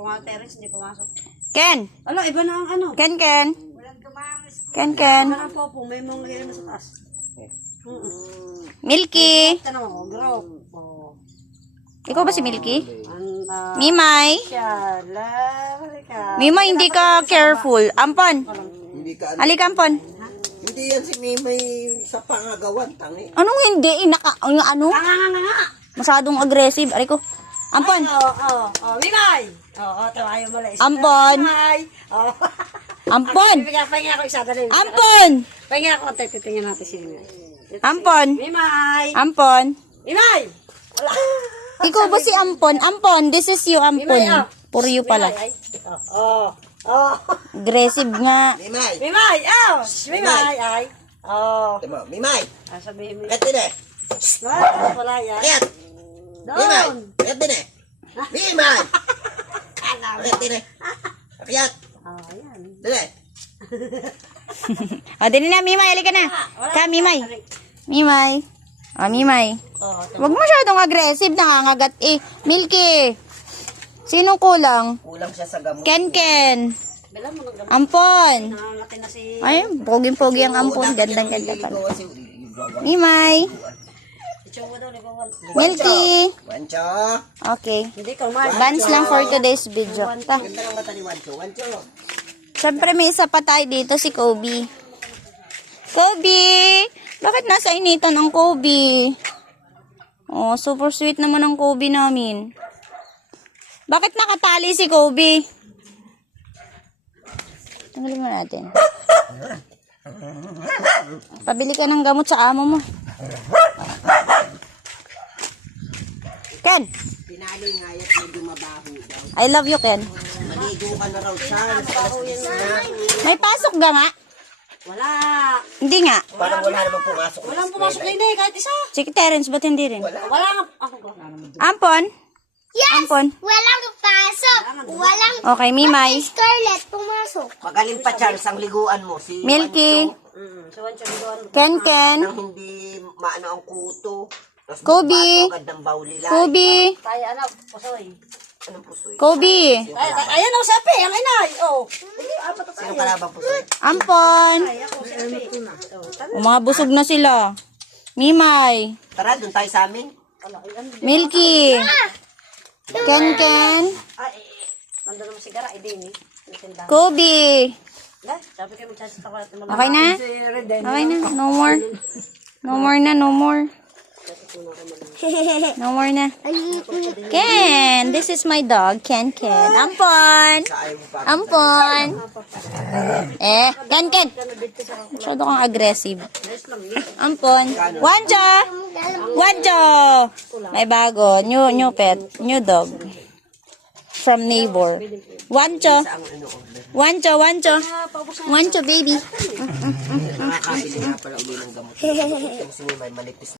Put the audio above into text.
pumasok. Terence, hindi pumasok. Ken! Ala, iba na ang ano. Ken! Ken! Ken! Iba na po po. May mga hirap sa taas. Milky! Tanong mo, group. Oh. Ikaw ba si Milky? Ang, Mimay! Mimay, hindi ka careful. Ampon! Hindi ka, Halika, Ampon. hindi yan si Mimay sa pangagawan, tangi. Anong hindi? Ano? Masyadong aggressive. Aray ko. Ampon! Mimay! Tayo mo lang. Ampon! Mimay! Ampon! Pahinga ako isa, dali. Ampon! Pahinga ako, titingnan natin si Mimay. Ampon! Mimay! Ampon! Mimay! Wala. Ikaw ba si Ampon? Ampon, this is you, Ampon. Puro you pala. Mimay, ay. Aggressive nga. Mimay! Mimay! Mimay! Ay. Tama, Mimay! Sabihin mo. Kayat din eh! Wala yan. Kayat! Mimay! Kayat din eh! Mimay! Kayat din eh! Kayat! Ayan. Dali! O, dali na, Mimay. Halika na. Ka, Mimay. Mimay. O, Mimay. Huwag masyadong aggressive. Nangangagat eh. Milky. Sinong kulang? Kulang siya sa gamot. Ken Ken. Bilang mo nagdamot. Ampon. Nangangatin na si... Ay, poging-pogi ang Ampon. Gandang-ganda pala. Mimay. Ichungo daw, ligawan. Milky. Wancho! Okay. Hindi ka umay. Bans lang for today's video. Ta. Ganda ng mata ni Wancho. Wancho! Siyempre may isa pa tayo dito, si Kobe. Kobe! Bakit nasa initan ang Kobe? Oh, super sweet naman ang Kobe namin. Bakit nakatali si Kobe? Tanggalin mo natin. Pabili ka ng gamot sa amo mo. Ken! Pinali nga yun, medyo mabaho daw. I love you, Ken. Maligo ka na raw siya. May pasok ka nga? Wala. Hindi nga. Parang wala namang pumasok. Walang pumasok din eh, kahit isa. Si Terence, ba't hindi rin? Wala nga. Ako ko. Ampon? Yes! Ampon? Walang pasok! Walang Okay, Mimay. Scarlett pumasok! Magaling pa, Charles, ang liguan mo. Si Milky. Wancho, So, wancho doon. Ken Ken. nang hindi maano ang kuto. Tapos Kobe. agad ng bawli lang. Kobe. Tayo, ano, pasoy. Anong pusoy? Kobe. Ayan o, sapi, ang inay. Oh. Sino kalabang pusoy? Ampon. Ay, ako, sapi. Mga busog na sila. Mimay. Tara, doon tayo sa amin. Milky. Ken Ken. Ay, nandun naman sigara, idin eh. Tindahan. Kobe. Sabi kayo magsasita ko natin. Okay na? Okay na. No more. No more na. No more. No more na. Ken. This is my dog. Ken Ken. Ampon. Ampon. Ken Ken. Masyado kang aggressive. Ampon. Wancho. Wancho. May bago. New pet. New dog. From neighbor. Wancho. Wancho. Wancho. Wancho baby. Nakakabili nga pala uli ng gamot. Kasi may manipis